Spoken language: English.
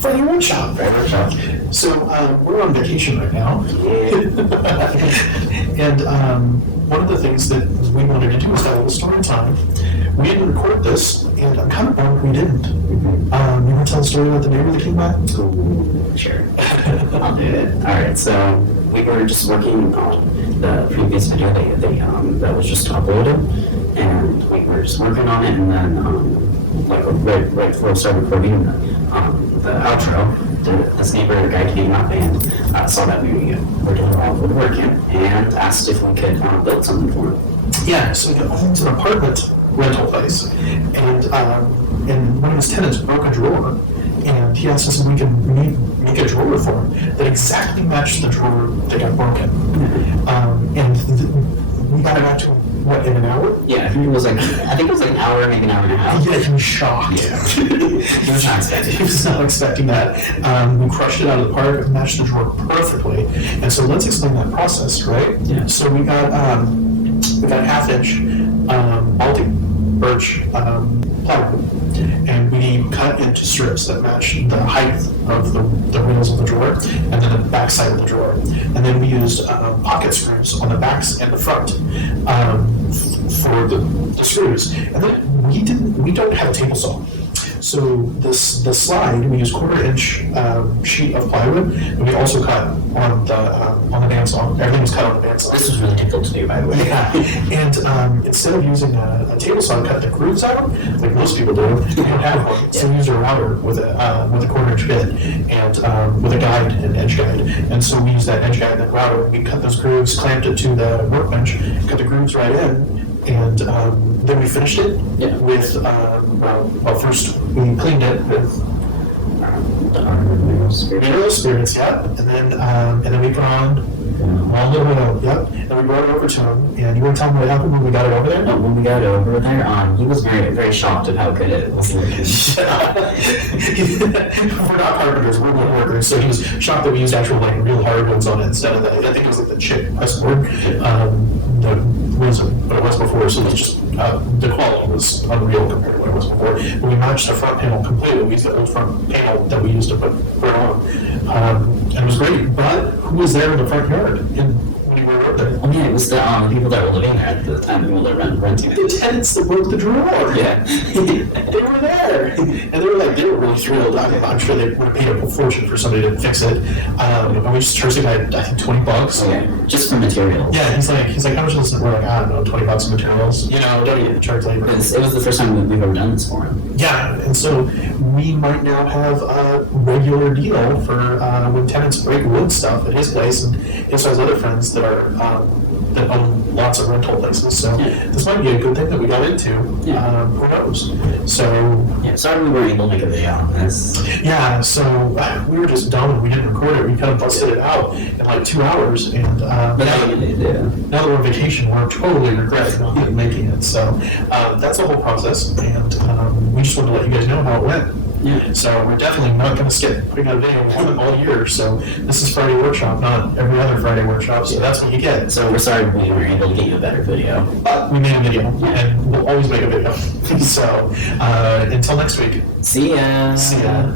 Friday workshop. So we're on vacation right now. And one of the things that we wanted to do was have a little story time. We didn't record this, and I'm kind of bummed we didn't. You want to tell the story about the neighbor that came by? Ooh, sure. I'll do it. All right. So we were just working on the previous video that was just uploaded, and we were just working on it, and then like right before we started recording the outro, this neighbor guy came up and saw that we were doing all the woodworking and asked if we could build something for him. Yeah, so he owns an apartment rental place, and one of his tenants broke a drawer, and he asked us if we could make a drawer for him that exactly matched the drawer that got broken. We got it back to him, what, in an hour? Yeah, I think it was like an hour, maybe an hour and a half. Yeah, he was shocked. Yeah. He was not expecting. He was not expecting that. We crushed it out of the park, matched the drawer perfectly. And so let's explain that process, right? Yeah. So we got a half-inch Baltic birch plywood, and we cut into strips that match the height of the wheels of the drawer, and then the back side of the drawer. And then we used pocket screws on the backs and the front for the screws. And then we don't have a table saw. So the slide, we use 1/4-inch sheet of plywood, and we also cut on the bandsaw. Everything was cut on the bandsaw. This was really difficult to do, by the way. Yeah, and instead of using a table saw to cut the grooves out, like most people do, we don't have one. So we used a router with a 1/4-inch bit and with a guide, an edge guide. And so we used that edge guide and that router. We cut those grooves, clamped it to the workbench, cut the grooves right in, and then we finished it with, first we cleaned it with mineral spirits, and then we put on all the oil, and we brought it over to him. And you want to tell him what happened when we got it over there? No, when we got it over there, he was very, very shocked at how good it was looking. We're not carpenters, we're woodworkers, so he was shocked that we used actual real hardwoods on it instead of I think it was like the chip press board. That wasn't what it was before, so it was just the quality was unreal compared to what it was before. But we matched the front panel completely. We used the old front panel that we used to put on, and it was great. But who was there in the front yard when you were over there? Oh yeah, it was the people that were living there at the time, people that were renting it. The tenants that broke the drawer. Yeah. They were there, and they were really thrilled. I'm sure they would have paid a fortune for somebody to fix it. And we just charged the guy, I think, $20. Okay, just for materials. Yeah, he's like, how much is this? We're like, I don't know, $20 in materials. Don't even charge labor. It was the first time we've ever done this for him. Yeah, and so we might now have a regular deal for when tenants break wood stuff at his place, and he also has other friends that are that own lots of rental places. So this might be a good thing that we got into. Who knows? So sorry we weren't able to make a video on this. Yeah, so we were just dumb and we didn't record it. We kind of busted it out in like 2 hours, and now that we're on vacation, we're totally regretting not even making it. So that's the whole process, and we just wanted to let you guys know how it went. Yeah. So we're definitely not going to skip putting out a video. We haven't all year, so this is Friday Workshop, not every other Friday Workshop, so that's what you get. So we're sorry we weren't able to get you a better video. But we made a video, and we'll always make a video. So until next week. See ya. See ya.